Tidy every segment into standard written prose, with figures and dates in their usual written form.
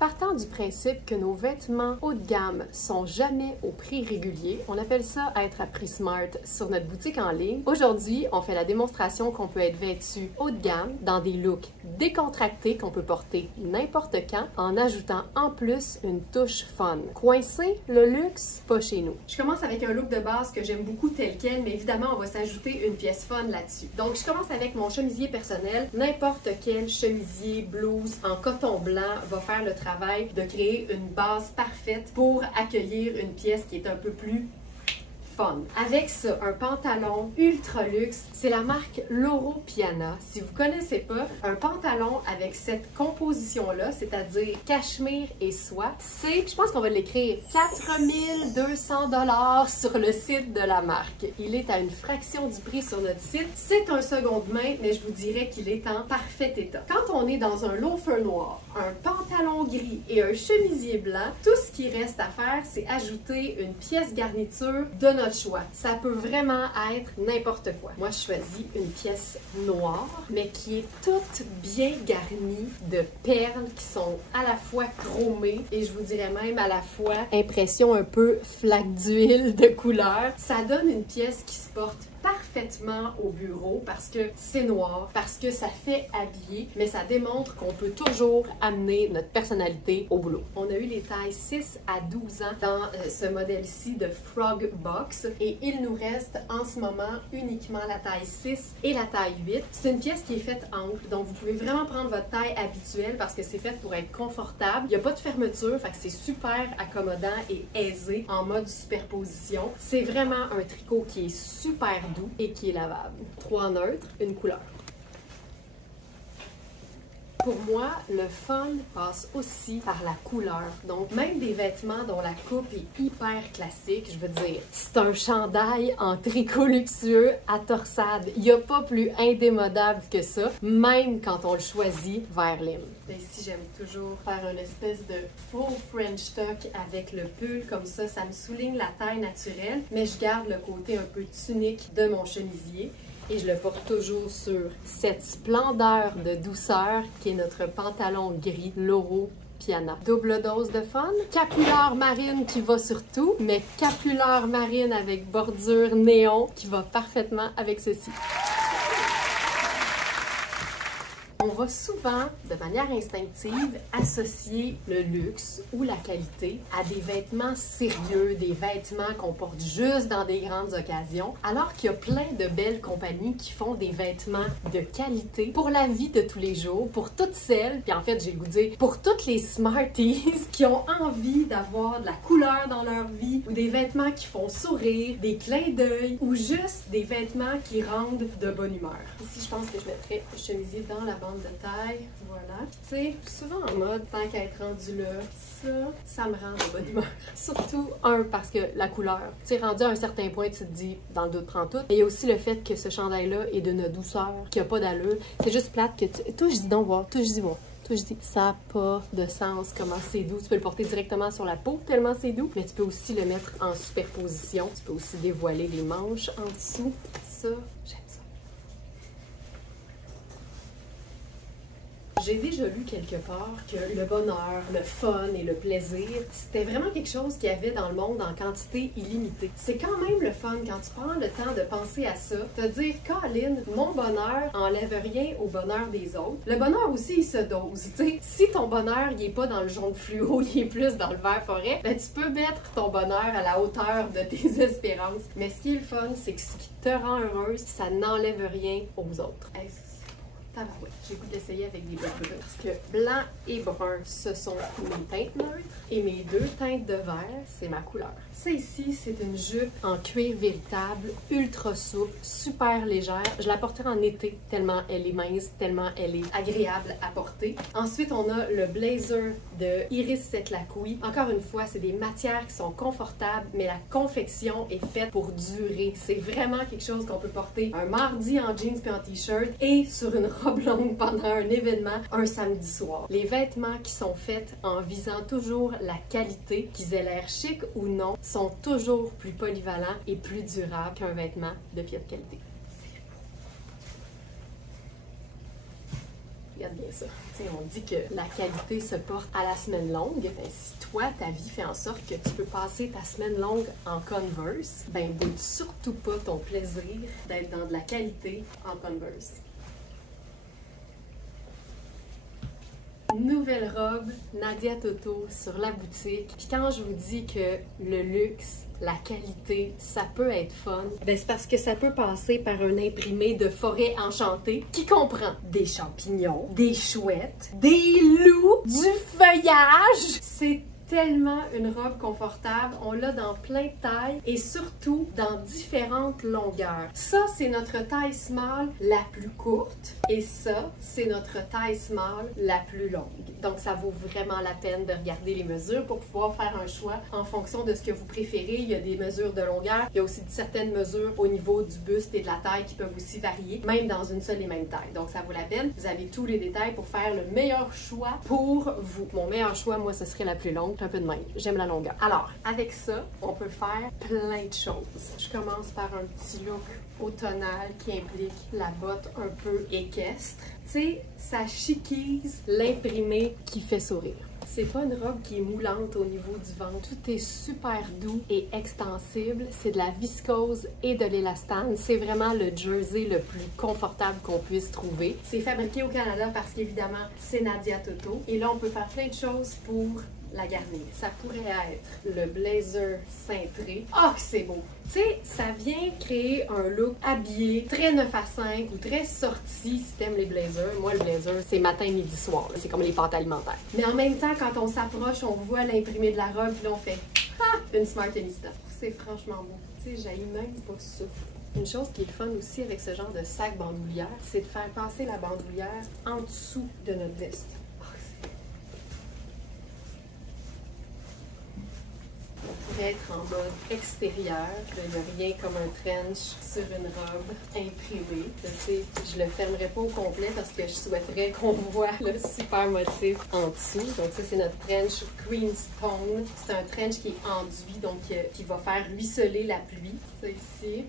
Partant du principe que nos vêtements haut de gamme sont jamais au prix régulier, on appelle ça être à prix smart sur notre boutique en ligne. Aujourd'hui, on fait la démonstration qu'on peut être vêtu haut de gamme dans des looks décontractés qu'on peut porter n'importe quand en ajoutant en plus une touche fun. Coincé, le luxe, pas chez nous. Je commence avec un look de base que j'aime beaucoup tel quel, mais évidemment, on va s'ajouter une pièce fun là-dessus. Donc, je commence avec mon chemisier personnel. N'importe quel chemisier, blouse en coton blanc va faire le travail de créer une base parfaite pour accueillir une pièce qui est un peu plus fun. Avec ça, un pantalon ultra luxe, c'est la marque Loro Piana. Si vous connaissez pas, un pantalon avec cette composition-là, c'est-à-dire cachemire et soie, c'est, je pense qu'on va l'écrire, 4200 $ sur le site de la marque. Il est à une fraction du prix sur notre site. C'est un seconde main, mais je vous dirais qu'il est en parfait état. Quand on est dans un loafer noir, un pantalon gris et un chemisier blanc, tout ce qui reste à faire, c'est ajouter une pièce garniture de notre choix. Ça peut vraiment être n'importe quoi. Moi, je choisis une pièce noire, mais qui est toute bien garnie de perles qui sont à la fois chromées et je vous dirais même à la fois impression un peu flaque d'huile de couleur. Ça donne une pièce qui se porte parfaitement au bureau parce que c'est noir, parce que ça fait habiller, mais ça démontre qu'on peut toujours amener notre personnalité au boulot. On a eu les tailles 6 à 12 ans dans ce modèle-ci de Frog Box et il nous reste en ce moment uniquement la taille 6 et la taille 8. C'est une pièce qui est faite ample, donc vous pouvez vraiment prendre votre taille habituelle parce que c'est fait pour être confortable. Il n'y a pas de fermeture, fait que c'est super accommodant et aisé en mode superposition. C'est vraiment un tricot qui est super doux et qui est lavable. 3 neutres, une couleur. Pour moi, le fun passe aussi par la couleur. Donc, même des vêtements dont la coupe est hyper classique, je veux dire, c'est un chandail en tricot luxueux à torsade. Il n'y a pas plus indémodable que ça, même quand on le choisit vers l'hymne. Ici, j'aime toujours faire une espèce de faux French tuck avec le pull comme ça me souligne la taille naturelle, mais je garde le côté un peu tunique de mon chemisier. Et je le porte toujours sur cette splendeur de douceur qui est notre pantalon gris Loro Piana. Double dose de fun. Capulleur marine qui va sur tout, mais capulleur marine avec bordure néon qui va parfaitement avec ceci. On va souvent, de manière instinctive, associer le luxe ou la qualité à des vêtements sérieux, des vêtements qu'on porte juste dans des grandes occasions, alors qu'il y a plein de belles compagnies qui font des vêtements de qualité pour la vie de tous les jours, pour toutes celles, puis en fait, j'ai le goût de dire, pour toutes les Smarties qui ont envie d'avoir de la couleur dans leur vie, ou des vêtements qui font sourire, des clins d'œil, ou juste des vêtements qui rendent de bonne humeur. Ici, je pense que je mettrais le chemisier dans la bande de taille, voilà. Tu sais, souvent en mode, tant qu'à être rendu là, ça me rend de bonne humeur. Surtout, parce que la couleur. Tu sais, rendu à un certain point, tu te dis, dans le doute, prends tout. Mais il y a aussi le fait que ce chandail-là est d'une douceur, qui a pas d'allure. C'est juste plate que tu... Toi, je dis donc, voir. Toi, je dis, voir. Toi, je dis, ça n'a pas de sens comment c'est doux. Tu peux le porter directement sur la peau, tellement c'est doux. Mais tu peux aussi le mettre en superposition. Tu peux aussi dévoiler les manches en dessous. Ça, j'aime ça. J'ai déjà lu quelque part que le bonheur, le fun et le plaisir, c'était vraiment quelque chose qu'il y avait dans le monde en quantité illimitée. C'est quand même le fun quand tu prends le temps de penser à ça, te dire, Colin, mon bonheur enlève rien au bonheur des autres. Le bonheur aussi, il se dose. T'sais, si ton bonheur, il est pas dans le jaune fluo, il est plus dans le vert forêt, ben tu peux mettre ton bonheur à la hauteur de tes espérances. Mais ce qui est le fun, c'est que ce qui te rend heureuse, ça n'enlève rien aux autres. Ouais, j'ai le goût d'essayer avec des bleus parce que blanc et brun, ce sont mes teintes neutres et mes deux teintes de vert, c'est ma couleur. Ça ici, c'est une jupe en cuir véritable, ultra souple, super légère. Je la porterai en été tellement elle est mince, tellement elle est agréable à porter. Ensuite, on a le blazer de Iris Setlacqui. Encore une fois, c'est des matières qui sont confortables, mais la confection est faite pour durer. C'est vraiment quelque chose qu'on peut porter un mardi en jeans et en t-shirt et sur une robe longue pendant un événement un samedi soir. Les vêtements qui sont faits en visant toujours la qualité, qu'ils aient l'air chic ou non, sont toujours plus polyvalents et plus durables qu'un vêtement de pied de qualité. regarde bien ça. T'sais, on dit que la qualité se porte à la semaine longue. Ben, si toi, ta vie fait en sorte que tu peux passer ta semaine longue en Converse, ben boude surtout pas ton plaisir d'être dans de la qualité en Converse. Nouvelle robe Nadia Toto sur la boutique. Puis quand je vous dis que le luxe, la qualité, ça peut être fun, ben c'est parce que ça peut passer par un imprimé de forêt enchantée qui comprend des champignons, des chouettes, des loups, du feuillage. C'est tellement une robe confortable. On l'a dans plein de tailles et surtout dans différentes longueurs. Ça, c'est notre taille small la plus courte et ça, c'est notre taille small la plus longue. Donc, ça vaut vraiment la peine de regarder les mesures pour pouvoir faire un choix en fonction de ce que vous préférez. Il y a des mesures de longueur. Il y a aussi certaines mesures au niveau du buste et de la taille qui peuvent aussi varier, même dans une seule et même taille. Donc, ça vaut la peine. Vous avez tous les détails pour faire le meilleur choix pour vous. Mon meilleur choix, moi, ce serait la plus longue. Un peu de même. J'aime la longueur. Alors, avec ça, on peut faire plein de choses. Je commence par un petit look automnal qui implique la botte un peu équestre. Tu sais, ça chiquise l'imprimé qui fait sourire. C'est pas une robe qui est moulante au niveau du ventre. Tout est super doux et extensible. C'est de la viscose et de l'élastane. C'est vraiment le jersey le plus confortable qu'on puisse trouver. C'est fabriqué au Canada parce qu'évidemment, c'est Nadia Toto. Et là, on peut faire plein de choses pour la garnir. Ça pourrait être le blazer cintré. Oh, que c'est beau! Tu sais, ça vient créer un look habillé, très 9 à 5 ou très sorti si t'aimes les blazers. Moi, le blazer, c'est matin, midi, soir. C'est comme les pâtes alimentaires. Mais en même temps, quand on s'approche, on voit l'imprimé de la robe, puis là, on fait « Ah! » Une Smartenista. C'est franchement beau. Tu sais, j'haïs même pas ça. Une chose qui est fun aussi avec ce genre de sac bandoulière, c'est de faire passer la bandoulière en dessous de notre veste. On pourrait être en mode extérieur. Il n'y a rien comme un trench sur une robe imprimée. Tu sais, je le fermerai pas au complet parce que je souhaiterais qu'on voit le super motif en dessous. Donc ça, c'est notre trench Greenstone. C'est un trench qui est enduit, donc qui va faire ruisseler la pluie. Ça ici.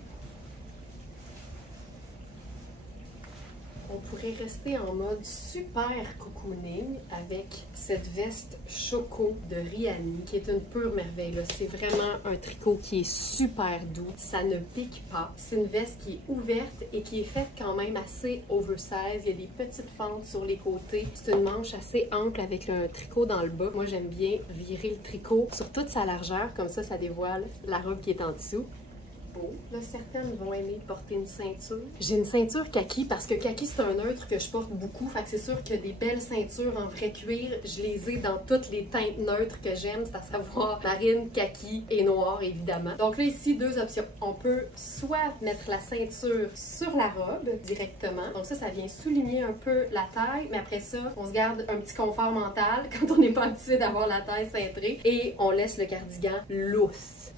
On pourrait rester en mode super cocooning avec cette veste choco de Rihanni qui est une pure merveille. C'est vraiment un tricot qui est super doux. Ça ne pique pas. C'est une veste qui est ouverte et qui est faite quand même assez oversize. Il y a des petites fentes sur les côtés. C'est une manche assez ample avec un tricot dans le bas. Moi, j'aime bien virer le tricot sur toute sa largeur. Comme ça dévoile la robe qui est en dessous. Beau. Là, certaines vont aimer porter une ceinture. J'ai une ceinture kaki parce que kaki, c'est un neutre que je porte beaucoup. Fait que c'est sûr que des belles ceintures en vrai cuir, je les ai dans toutes les teintes neutres que j'aime, c'est à savoir marine, kaki et noir, évidemment. Donc là, ici, deux options. On peut soit mettre la ceinture sur la robe directement. Donc ça vient souligner un peu la taille, mais après ça, on se garde un petit confort mental quand on n'est pas habitué d'avoir la taille cintrée et on laisse le cardigan lousse.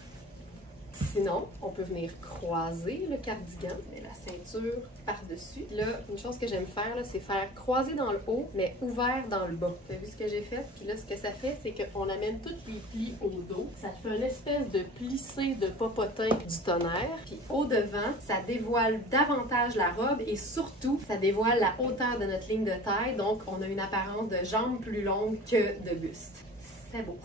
Sinon, on peut venir croiser le cardigan, mais la ceinture par-dessus. Là, une chose que j'aime faire, c'est faire croiser dans le haut, mais ouvert dans le bas. T'as vu ce que j'ai fait? Puis là, ce que ça fait, c'est qu'on amène tous les plis au dos. Ça te fait une espèce de plissé de popotin du tonnerre. Puis au devant, ça dévoile davantage la robe et surtout, ça dévoile la hauteur de notre ligne de taille. Donc, on a une apparence de jambe plus longue que de buste. C'est beau!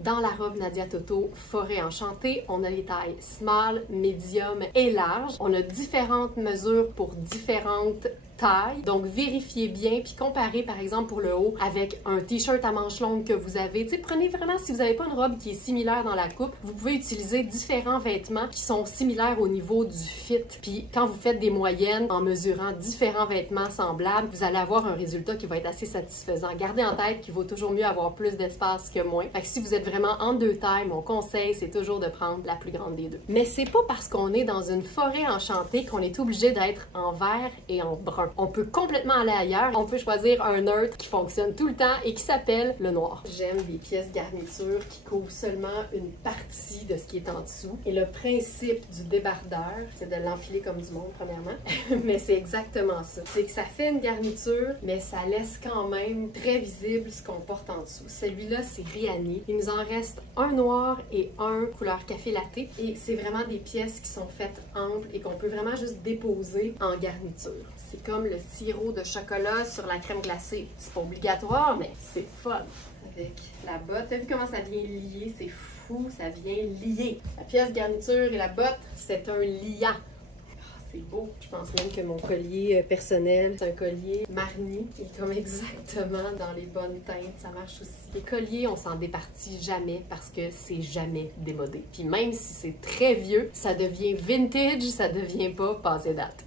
Dans la robe Nadia Toto Forêt Enchantée, on a les tailles small, medium et large. On a différentes mesures pour différentes taille. Donc, vérifiez bien, puis comparez, par exemple, pour le haut, avec un t-shirt à manches longues que vous avez. Tu sais, prenez vraiment, si vous n'avez pas une robe qui est similaire dans la coupe, vous pouvez utiliser différents vêtements qui sont similaires au niveau du fit. Puis, quand vous faites des moyennes en mesurant différents vêtements semblables, vous allez avoir un résultat qui va être assez satisfaisant. Gardez en tête qu'il vaut toujours mieux avoir plus d'espace que moins. Fait que si vous êtes vraiment en deux tailles, mon conseil, c'est toujours de prendre la plus grande des deux. Mais c'est pas parce qu'on est dans une forêt enchantée qu'on est obligé d'être en vert et en brun. On peut complètement aller ailleurs. On peut choisir un neutre qui fonctionne tout le temps et qui s'appelle le noir. J'aime les pièces garniture qui couvrent seulement une partie de ce qui est en dessous. Et le principe du débardeur, c'est de l'enfiler comme du monde, premièrement. Mais c'est exactement ça. C'est que ça fait une garniture, mais ça laisse quand même très visible ce qu'on porte en dessous. Celui-là, c'est Rihanni. Il nous en reste un noir et un couleur café latte. Et c'est vraiment des pièces qui sont faites amples et qu'on peut vraiment juste déposer en garniture. C'est comme comme le sirop de chocolat sur la crème glacée. C'est pas obligatoire, mais c'est fun. Avec la botte, t'as vu comment ça vient lier? C'est fou, ça vient lier. La pièce garniture et la botte, c'est un liant. C'est beau. Je pense même que mon collier personnel, c'est un collier Marni. Il est comme exactement dans les bonnes teintes. Ça marche aussi. Les colliers, on s'en départit jamais parce que c'est jamais démodé. Puis même si c'est très vieux, ça devient vintage, ça devient pas passé date.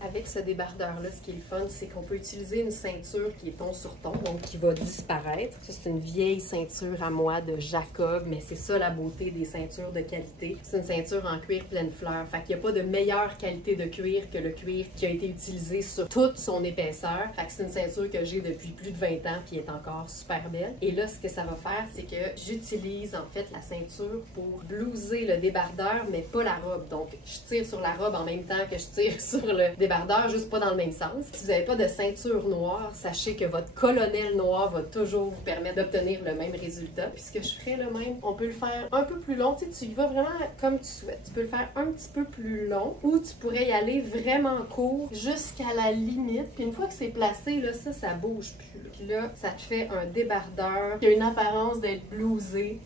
Avec ce débardeur-là, ce qui est le fun, c'est qu'on peut utiliser une ceinture qui est ton sur ton, donc qui va disparaître. Ça, c'est une vieille ceinture à moi de Jacob, mais c'est ça la beauté des ceintures de qualité. C'est une ceinture en cuir pleine fleur. Fait qu'il n'y a pas de meilleure qualité de cuir que le cuir qui a été utilisé sur toute son épaisseur. Fait que c'est une ceinture que j'ai depuis plus de 20 ans puis est encore super belle. Et là, ce que ça va faire, c'est que j'utilise en fait la ceinture pour blouser le débardeur, mais pas la robe. Donc, je tire sur la robe en même temps que je tire sur le débardeur, juste pas dans le même sens. Si vous n'avez pas de ceinture noire, sachez que votre colonel noir va toujours vous permettre d'obtenir le même résultat. Puis ce que je ferais le même, on peut le faire un peu plus long. Tu sais, tu y vas vraiment comme tu souhaites. Tu peux le faire un petit peu plus long ou tu pourrais y aller vraiment court jusqu'à la limite. Puis une fois que c'est placé, là, ça bouge plus. Puis là, ça te fait un débardeur qui a une apparence d'être blousé.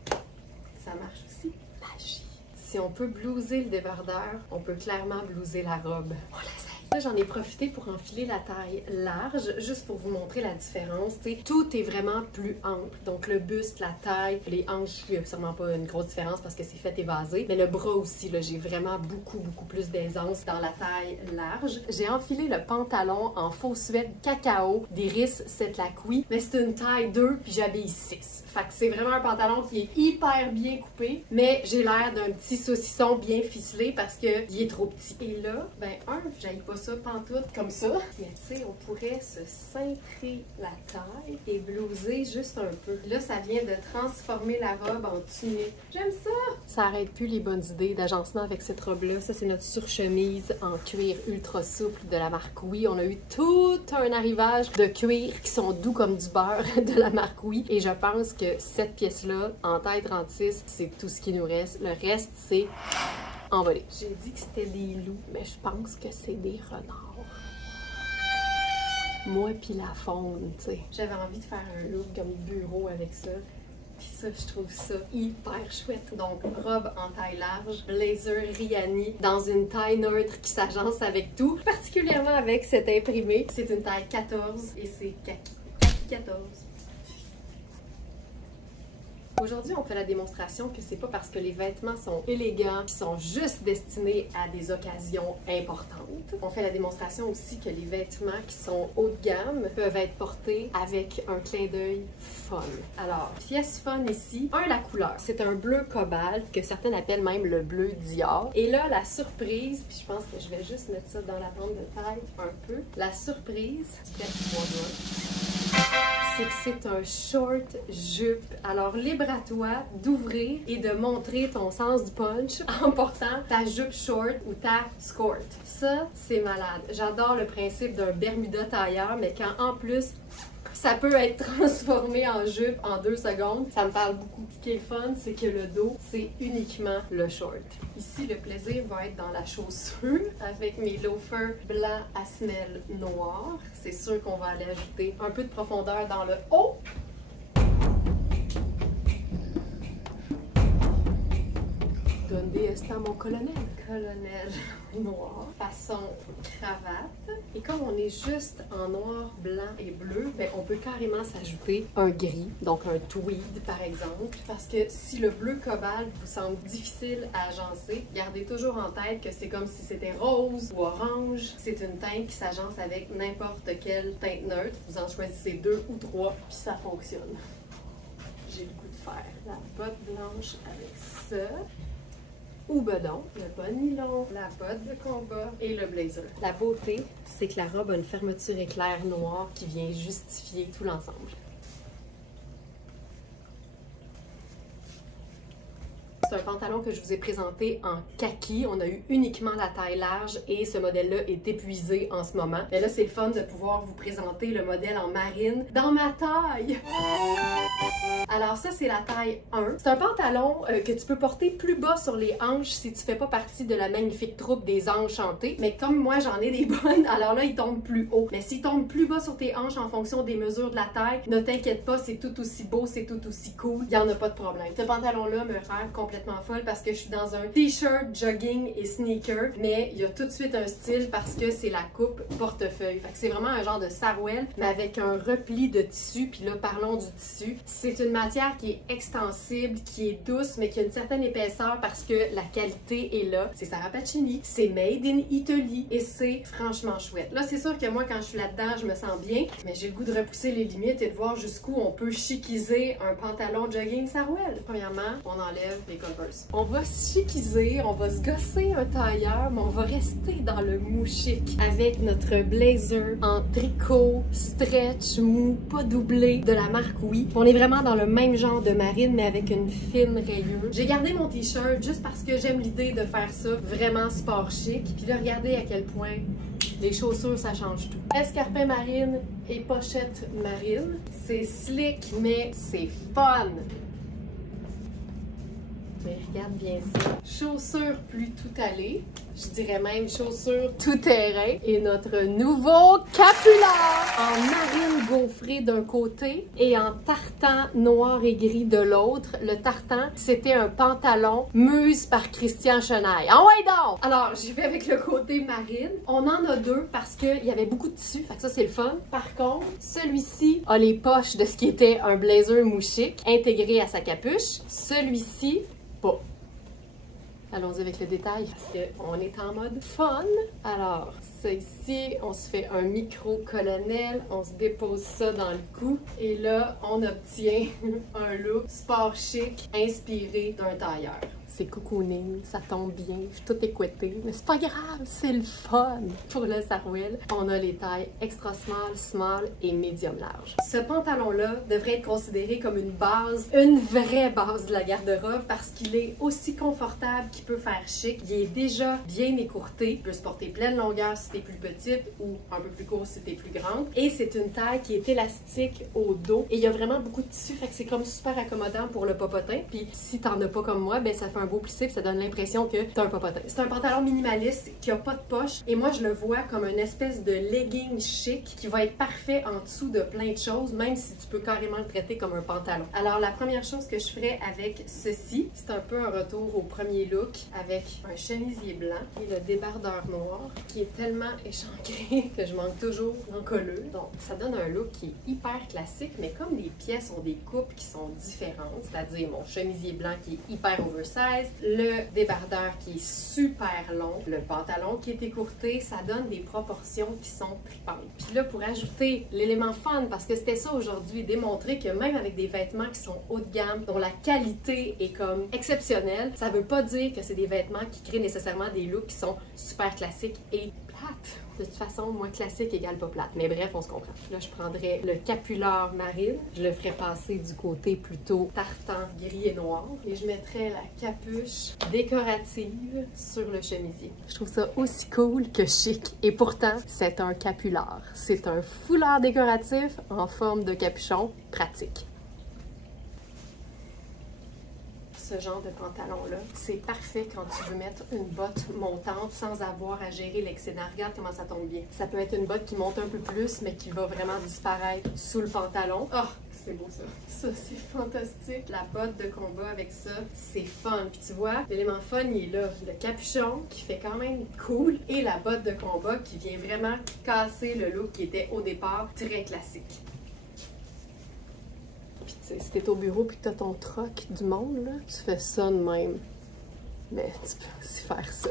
Ça marche aussi. Magie. Si on peut blouser le débardeur, on peut clairement blouser la robe. On l'essaye. Là, j'en ai profité pour enfiler la taille large, juste pour vous montrer la différence. T'sais, tout est vraiment plus ample. Donc le buste, la taille, les hanches, il n'y a sûrement pas une grosse différence parce que c'est fait évasé. Mais le bras aussi, là, j'ai vraiment beaucoup plus d'aisance dans la taille large. J'ai enfilé le pantalon en faux suède cacao d'Iris Setlacqui, mais c'est une taille 2 puis j'habille 6. Fait que c'est vraiment un pantalon qui est hyper bien coupé, mais j'ai l'air d'un petit saucisson bien ficelé parce qu'il est trop petit. Et là, ben j'aille pas ça pantoute comme ça. Mais tu sais, on pourrait se cintrer la taille et blouser juste un peu. Là, ça vient de transformer la robe en tunique. J'aime ça! Ça arrête plus les bonnes idées d'agencement avec cette robe-là. Ça, c'est notre surchemise en cuir ultra souple de la marque Oui. On a eu tout un arrivage de cuir qui sont doux comme du beurre de la marque Oui. Et je pense que cette pièce-là, en taille 36, c'est tout ce qui nous reste. Le reste, c'est envolé. J'ai dit que c'était des loups, mais je pense que c'est des renards. Moi pis la faune, tu sais. J'avais envie de faire un look comme bureau avec ça. Puis ça, je trouve ça hyper chouette. Donc, robe en taille large, blazer Rihanni dans une taille neutre qui s'agence avec tout, particulièrement avec cet imprimé. C'est une taille 14 et c'est kaki. Kaki 14. Aujourd'hui, on fait la démonstration que c'est pas parce que les vêtements sont élégants, qui sont juste destinés à des occasions importantes. On fait la démonstration aussi que les vêtements qui sont haut de gamme peuvent être portés avec un clin d'œil fun. Alors, pièce fun ici, la couleur. C'est un bleu cobalt que certains appellent même le bleu Dior. Et là, la surprise, puis je pense que je vais juste mettre ça dans la bande de taille un peu. La surprise, c'est que c'est un short jupe. Alors, libre à toi d'ouvrir et de montrer ton sens du punch en portant ta jupe short ou ta skirt. Ça, c'est malade. J'adore le principe d'un Bermuda tailleur, mais quand en plus, ça peut être transformé en jupe en 2 secondes. Ça me parle beaucoup. Ce qui est fun, c'est que le dos, c'est uniquement le short. Ici, le plaisir va être dans la chaussure avec mes loafers blancs à semelle noire. C'est sûr qu'on va aller ajouter un peu de profondeur dans le haut. Donde está mon colonel? Colonel noir, façon cravate. Et comme on est juste en noir, blanc et bleu, ben on peut carrément s'ajouter un gris, donc un tweed par exemple. Parce que si le bleu cobalt vous semble difficile à agencer, gardez toujours en tête que c'est comme si c'était rose ou orange. C'est une teinte qui s'agence avec n'importe quelle teinte neutre. Vous en choisissez 2 ou 3, puis ça fonctionne. J'ai le goût de faire la botte blanche avec ça. Ou bedon, le bas nylon, la botte de combat et le blazer. La beauté, c'est que la robe a une fermeture éclair noire qui vient justifier tout l'ensemble. C'est un pantalon que je vous ai présenté en kaki. On a eu uniquement la taille large et ce modèle-là est épuisé en ce moment. Mais là, c'est le fun de pouvoir vous présenter le modèle en marine dans ma taille! Alors ça, c'est la taille 1. C'est un pantalon que tu peux porter plus bas sur les hanches si tu fais pas partie de la magnifique troupe des enchantés. Mais comme moi, j'en ai des bonnes, alors là, il tombe plus haut. Mais s'il tombe plus bas sur tes hanches en fonction des mesures de la taille, ne t'inquiète pas, c'est tout aussi beau, c'est tout aussi cool. Il y en a pas de problème. Ce pantalon-là me rend complètement folle parce que je suis dans un t-shirt, jogging et sneaker, mais il y a tout de suite un style parce que c'est la coupe portefeuille. Fait que c'est vraiment un genre de sarouel, mais avec un repli de tissu. Puis là, parlons du tissu. C'est une matière qui est extensible, qui est douce, mais qui a une certaine épaisseur parce que la qualité est là. C'est Sarah Pacini, c'est made in Italy et c'est franchement chouette. Là, c'est sûr que moi, quand je suis là-dedans, je me sens bien, mais j'ai le goût de repousser les limites et de voir jusqu'où on peut chiquiser un pantalon jogging sarouel. Premièrement, on enlève les Converse. On va chiquiser, on va se gosser un tailleur, mais on va rester dans le mou chic avec notre blazer en tricot, stretch, mou, pas doublé, de la marque Oui. On est vraiment dans le même genre de marine, mais avec une fine rayure. J'ai gardé mon t-shirt juste parce que j'aime l'idée de faire ça vraiment sport chic. Puis là, regardez à quel point les chaussures, ça change tout. Escarpin marine et pochette marine. C'est slick, mais c'est fun. Mais regarde bien ça. Chaussures plus tout allées. Je dirais même chaussures tout terrain. Et notre nouveau capular en marine gaufrée d'un côté et en tartan noir et gris de l'autre. Le tartan, c'était un pantalon muse par Christian Chenaille. Ah ouais donc! Alors, j'y vais avec le côté marine. On en a deux parce qu'il y avait beaucoup de tissu. Fait que ça, c'est le fun. Par contre, celui-ci a les poches de ce qui était un blazer mouchique intégré à sa capuche. Celui-ci, pas. Allons-y avec le détail parce qu'on est en mode fun. Alors, ça ici, on se fait un micro-colonel, on se dépose ça dans le cou et là, on obtient un look sport chic inspiré d'un tailleur. C'est cocooning, ça tombe bien, je suis toute écoutée, mais c'est pas grave, c'est le fun! Pour le sarouel, on a les tailles extra small, small et medium large. Ce pantalon-là devrait être considéré comme une base, une vraie base de la garde-robe parce qu'il est aussi confortable qu'il peut faire chic. Il est déjà bien écourté, il peut se porter pleine longueur si t'es plus petite ou un peu plus court si t'es plus grande. Et c'est une taille qui est élastique au dos et il y a vraiment beaucoup de tissu, fait que c'est comme super accommodant pour le popotin. Puis si t'en as pas comme moi, ben ça fait un beau plissé puis ça donne l'impression que t'as un popotin. C'est un pantalon minimaliste qui a pas de poche et moi je le vois comme une espèce de legging chic qui va être parfait en dessous de plein de choses, même si tu peux carrément le traiter comme un pantalon. Alors la première chose que je ferais avec ceci, c'est un peu un retour au premier look avec un chemisier blanc et le débardeur noir qui est tellement échancré que je manque toujours d'encolure. Donc ça donne un look qui est hyper classique, mais comme les pièces ont des coupes qui sont différentes, c'est-à-dire mon chemisier blanc qui est hyper oversize, le débardeur qui est super long, le pantalon qui est écourté, ça donne des proportions qui sont tripantes. Puis là, pour ajouter l'élément fun, parce que c'était ça aujourd'hui, démontrer que même avec des vêtements qui sont haut de gamme, dont la qualité est comme exceptionnelle, ça veut pas dire que c'est des vêtements qui créent nécessairement des looks qui sont super classiques et plates. De toute façon, moi, classique égale pas plate. Mais bref, on se comprend. Là, je prendrais le capular marine. Je le ferais passer du côté plutôt tartan, gris et noir. Et je mettrais la capuche décorative sur le chemisier. Je trouve ça aussi cool que chic. Et pourtant, c'est un capular. C'est un foulard décoratif en forme de capuchon pratique. Ce genre de pantalon-là, c'est parfait quand tu veux mettre une botte montante sans avoir à gérer l'excédent. Regarde comment ça tombe bien. Ça peut être une botte qui monte un peu plus, mais qui va vraiment disparaître sous le pantalon. Oh, c'est beau ça. Ça, c'est fantastique. La botte de combat avec ça, c'est fun. Puis tu vois, l'élément fun, il est là. Le capuchon qui fait quand même cool et la botte de combat qui vient vraiment casser le look qui était au départ très classique. Puis tu sais, si t'es au bureau puis que t'as ton troc du monde, là, tu fais ça de même. Mais tu peux aussi faire ça.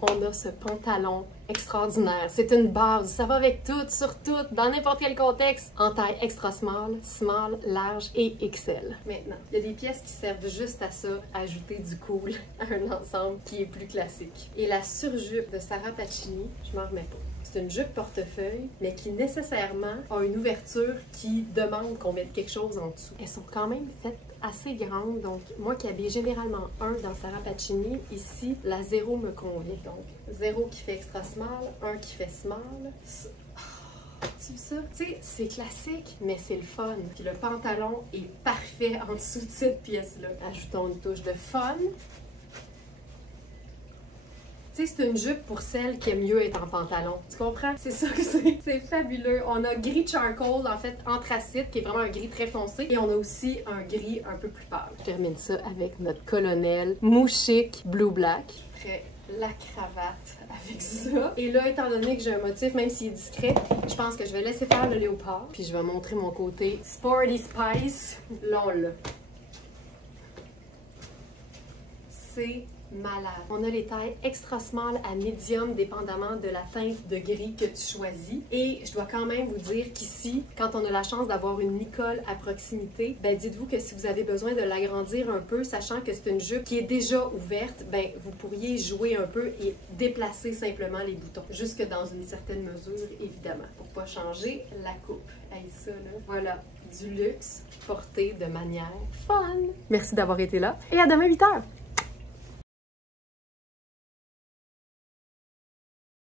On a ce pantalon extraordinaire. C'est une base. Ça va avec tout, sur tout, dans n'importe quel contexte. En taille extra small, small, large et XL. Maintenant, il y a des pièces qui servent juste à ça, à ajouter du cool à un ensemble qui est plus classique. Et la surjupe de Sarah Pacini, je m'en remets pas. C'est une jupe portefeuille, mais qui nécessairement a une ouverture qui demande qu'on mette quelque chose en dessous. Elles sont quand même faites assez grandes, donc moi qui habille généralement un dans Sarah Pacini, ici, la 0 me convient. Donc 0 qui fait extra small, 1 qui fait small. Tu vois ça? Tu sais, c'est classique, mais c'est le fun. Puis le pantalon est parfait en dessous de cette pièce-là. Ajoutons une touche de fun. Tu sais, c'est une jupe pour celle qui aime mieux être en pantalon. Tu comprends? C'est ça que c'est. C'est fabuleux. On a gris charcoal, en fait, anthracite, qui est vraiment un gris très foncé. Et on a aussi un gris un peu plus pâle. Je termine ça avec notre colonel mouchique blue-black. Je ferai la cravate avec ça. Et là, étant donné que j'ai un motif, même s'il est discret, je pense que je vais laisser faire le léopard. Puis je vais montrer mon côté Sporty Spice. Là, on l'a. C'est malade. On a les tailles extra small à medium, dépendamment de la teinte de gris que tu choisis. Et je dois quand même vous dire qu'ici, quand on a la chance d'avoir une Nicole à proximité, ben dites-vous que si vous avez besoin de l'agrandir un peu, sachant que c'est une jupe qui est déjà ouverte, ben vous pourriez jouer un peu et déplacer simplement les boutons, jusque dans une certaine mesure, évidemment, pour pas changer la coupe. Hey, ça là, voilà, du luxe porté de manière fun. Merci d'avoir été là et à demain 8h.